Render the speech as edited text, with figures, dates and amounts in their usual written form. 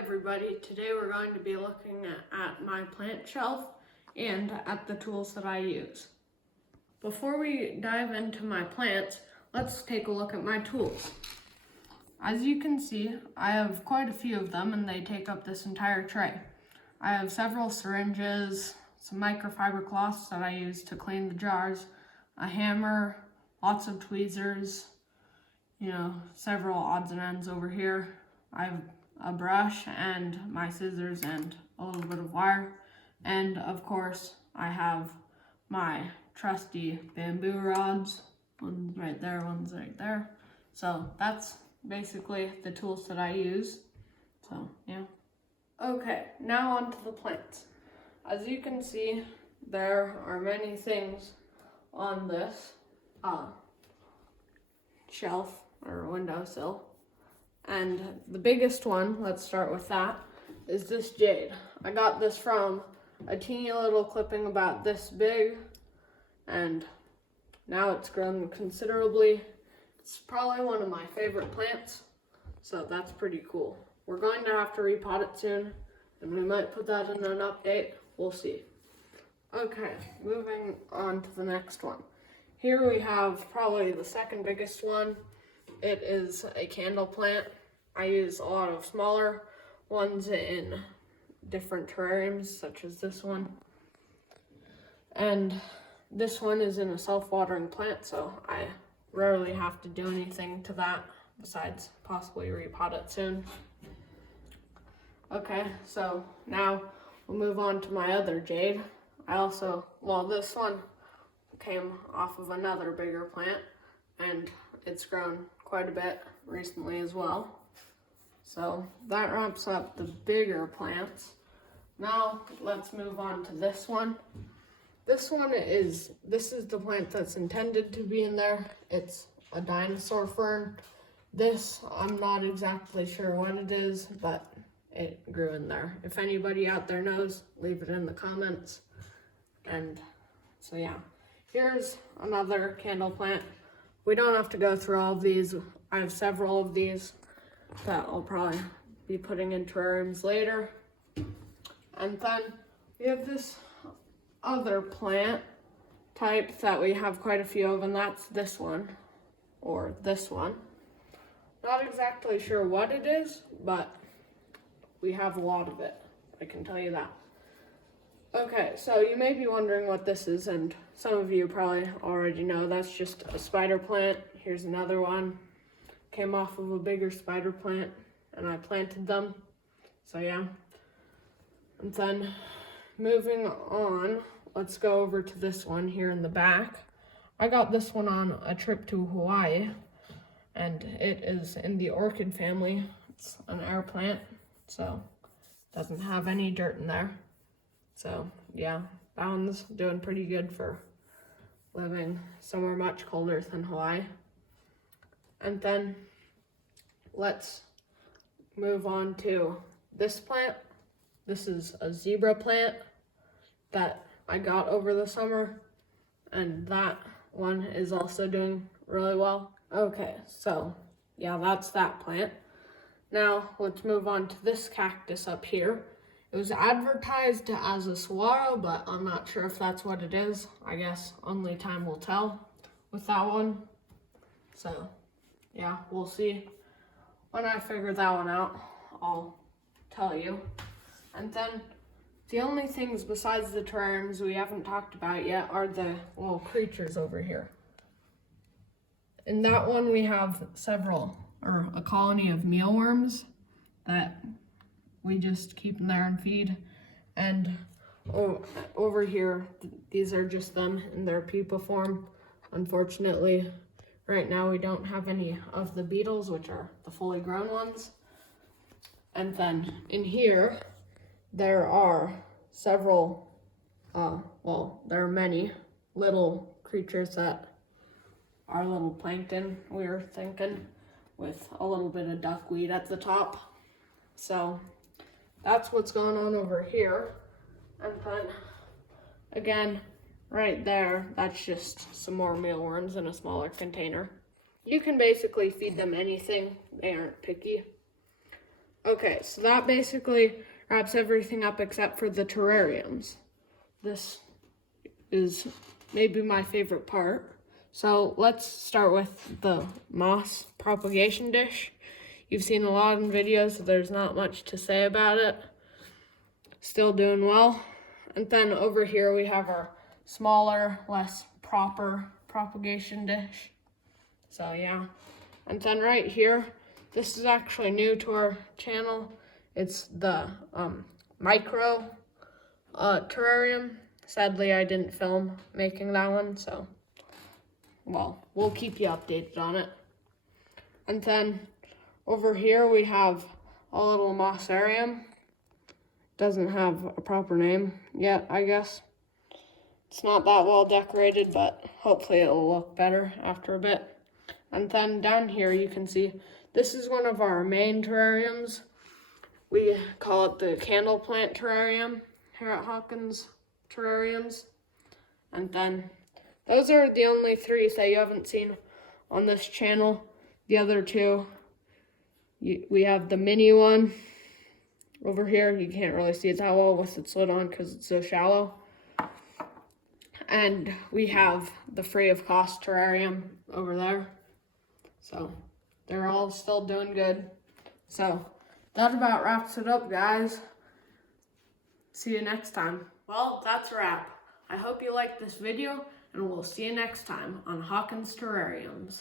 everybody, today we're going to be looking at my plant shelf and at the tools that I use. Before we dive into my plants, let's take a look at my tools. As you can see, I have quite a few of them and they take up this entire tray. I have several syringes, some microfiber cloths that I use to clean the jars, a hammer, lots of tweezers, several odds and ends over here. I have a brush and my scissors and a little bit of wire. And of course, I have my trusty bamboo rods. One's right there, one's right there. So that's basically the tools that I use. So, yeah. Okay, now on to the plants. As you can see, there are many things on this shelf or windowsill. And the biggest one, let's start with that, is this Jade. I got this from a teeny little clipping about this big, and now it's grown considerably. It's probably one of my favorite plants, so that's pretty cool. We're going to have to repot it soon, and we might put that in an update. We'll see. Okay, moving on to the next one. Here we have probably the second biggest one. It is a candle plant. I use a lot of smaller ones in different terrariums, such as this one. And this one is in a self-watering plant, so I rarely have to do anything to that besides possibly repot it soon. Okay, so now we'll move on to my other Jade. This one came off of another bigger plant, and it's grown quite a bit recently as well. So that wraps up the bigger plants. Now let's move on to this one. This is the plant that's intended to be in there. It's a dinosaur fern. This, I'm not exactly sure what it is, but it grew in there. If anybody out there knows, leave it in the comments. And so yeah, here's another candle plant. We don't have to go through all of these. I have several of these that I'll probably be putting in terrariums later. And then we have this other plant type that we have quite a few of, and that's this one, or this one. Not exactly sure what it is, but we have a lot of it, I can tell you that. Okay, so you may be wondering what this is, and some of you probably already know. That's just a spider plant. Here's another one. Came off of a bigger spider plant, and I planted them. So yeah. And then moving on, let's go over to this one here in the back. I got this one on a trip to Hawaii, and it is in the orchid family. It's an air plant, so it doesn't have any dirt in there. So yeah, that one's doing pretty good for living somewhere much colder than Hawaii. And then let's move on to this plant. This is a zebra plant that I got over the summer, and that one is also doing really well. Okay, so yeah, that's that plant. Now let's move on to this cactus up here. It was advertised as a saguaro, but I'm not sure if that's what it is. I guess only time will tell with that one. So yeah, we'll see. When I figure that one out, I'll tell you. And then the only things besides the terrariums we haven't talked about yet are the little creatures over here. In that one we have a colony of mealworms that we just keep in there and feed. And over here, these are just them in their pupa form. Unfortunately, right now we don't have any of the beetles, which are the fully grown ones. And then in here, there are several, there are many little creatures that are little plankton, we were thinking, with a little bit of duckweed at the top. So that's what's going on over here. And then again, right there, that's just some more mealworms in a smaller container. You can basically feed them anything, they aren't picky. Okay, so that basically wraps everything up except for the terrariums. This is maybe my favorite part. So let's start with the moss propagation dish. You've seen a lot in videos, so there's not much to say about it. Still doing well. And then over here we have our smaller, less proper propagation dish. So yeah. And then right here, this is actually new to our channel. It's the micro terrarium. Sadly, I didn't film making that one, so, well, we'll keep you updated on it. And then over here we have a little mossarium. Doesn't have a proper name yet, I guess. It's not that well decorated, but hopefully it'll look better after a bit. And then down here you can see this is one of our main terrariums. We call it the candle plant terrarium here at Hawkins Terrariums. And then those are the only three that you haven't seen on this channel. The other two, we have the mini one over here. You can't really see it that well with its lid on because it's so shallow. And we have the free of cost terrarium over there. So they're all still doing good. So that about wraps it up, guys. See you next time. Well, that's a wrap. I hope you liked this video, and we'll see you next time on Hawkins Terrariums.